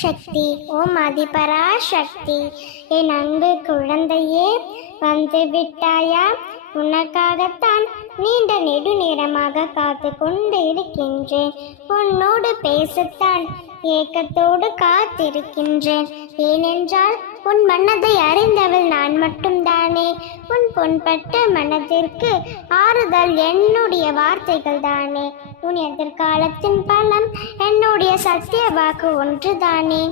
சக்தி ஓம் அதிபரா சக்தி. என் அன்பு குழந்தையே வந்து விட்டாயா? உனக்காகத்தான் நீண்ட நெடுநேரமாக காத்து கொண்டு இருக்கின்றேன். உன்னோடு பேசத்தான் ஏக்கத்தோடு காத்திருக்கின்றேன். ஏனென்றால் உன் மனதை அறிந்தவள் நான் மட்டும்தானே. உன் பொன்பட்ட மனதிற்கு ஆறுதல் என்னுடைய வார்த்தைகள் தானே உன் எதிர்காலத்தின் பலம் என்னுடைய சத்திய வாக்கு ஒன்றுதானே?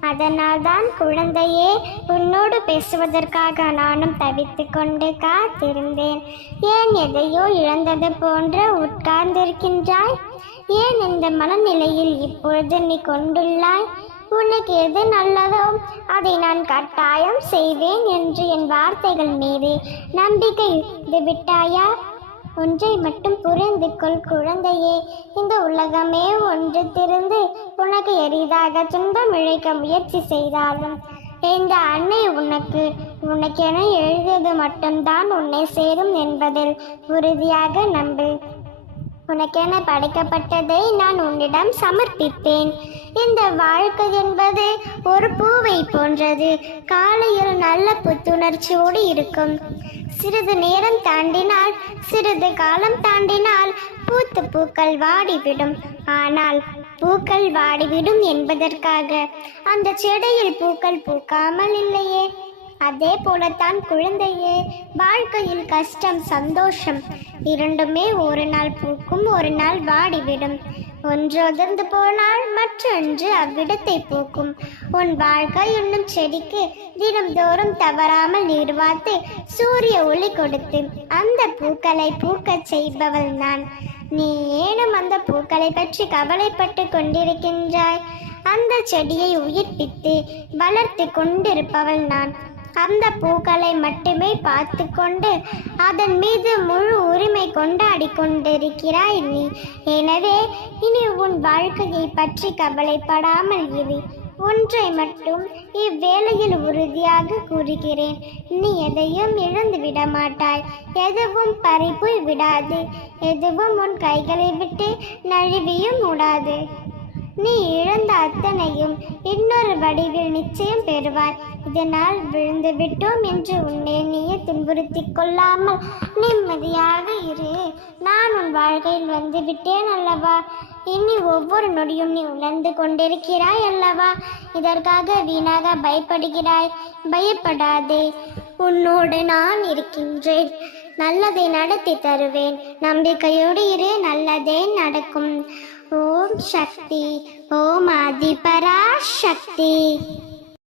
அதனால்தான் குழந்தையே உன்னோடு பேசுவதற்காக நானும் தவித்து கொண்டு காத்திருந்தேன். ஏன் எதையோ இழந்தது போன்று உட்கார்ந்திருக்கின்றாய்? ஏன் இந்த மனநிலையில் இப்பொழுது நீ கொண்டுள்ளாய்? உனக்கு எது நல்லதோ அதை நான் கட்டாயம் செய்வேன் என்று என் வார்த்தைகள் மீது நம்பிக்கை விட்டாயா? ஒன்றை மட்டும் புரிந்து கொள் குழந்தையே. இந்த உலகமே ஒன்று திறந்து உனக்கு எரிதாக துன்பம் இழைக்க முயற்சி செய்தாலும் இந்த அன்னை உனக்கு உனக்கென எழுதியது மட்டும்தான் உன்னை சேரும் என்பதில் உறுதியாக நம்பு. உனக்கென படைக்கப்பட்டதை நான் உன்னிடம் சமர்ப்பிப்பேன். இந்த வாழ்க்கை என்பது ஒரு பூவை போன்றது. காலையில் நல்ல புத்துணர்ச்சியோடு இருக்கும். சிறிது நேரம் தாண்டினால் சிறிது காலம் தாண்டினால் பூத்து பூக்கள் வாடிவிடும். ஆனால் பூக்கள் வாடிவிடும் என்பதற்காக அந்த செடியில் பூக்கள் பூக்காமல் இல்லையே. அதே போலத்தான் குழந்தையே வாழ்க்கையில் கஷ்டம் சந்தோஷம் இரண்டுமே ஒரு நாள் பூக்கும் ஒரு நாள் வாடிவிடும். ஒன்று உதிர்ந்து போனால் மற்றொன்று அவ்விடத்தை பூக்கும். உன் வாழ்க்கை என்னும் செடிக்கு தினம்தோறும் தவறாமல் நீர் வார்த்து சூரிய ஒளி கொடுத்து அந்த பூக்களை பூக்கச் செய்பவள் நான். நீ ஏனும் அந்த பூக்களை பற்றி கவலைப்பட்டு கொண்டிருக்கின்றாய்? அந்த செடியை உயிர்ப்பித்து வளர்த்து கொண்டிருப்பவள் நான். அந்த பூக்களை மட்டுமே பார்த்து கொண்டு அதன் மீது முழு உரிமை கொண்டாடி கொண்டிருக்கிறாய் நீ. எனவே இனி உன் வாழ்க்கையை பற்றி கவலைப்படாமல் இரு. ஒன்றை மட்டும் இவ்வேளையில் உறுதியாக கூறுகிறேன். நீ எதையும் இழந்து விட மாட்டாய் எதுவும் பறிப்புய் விடாது. எதுவும் உன் கைகளை விட்டு நழுவியும் விடாது அத்தனையும் இன்னொரு வடிவில் நிச்சயம் பெறுவார் இதனால் விழுந்து விட்டோம் என்று உன்னை நீயே துன்புறுத்திக் கொள்ளாமல் நிம்மதியாக இரு. நான் உன் வாழ்க்கையில் வந்து விட்டேன் அல்லவா? இனி ஒவ்வொரு நொடியும் நீ உணர்ந்து கொண்டிருக்கிறாய் அல்லவா? இதற்காக வீணாக பயப்படுகிறாய். பயப்படாதே. உன்னோடு நான் இருக்கின்றேன். நல்லதை நடத்தி தருவேன். நம்பிக்கையோடு இரு நல்லதே நடக்கும். ஓம் சக்தி ஓம் ஆதிபரா சக்தி.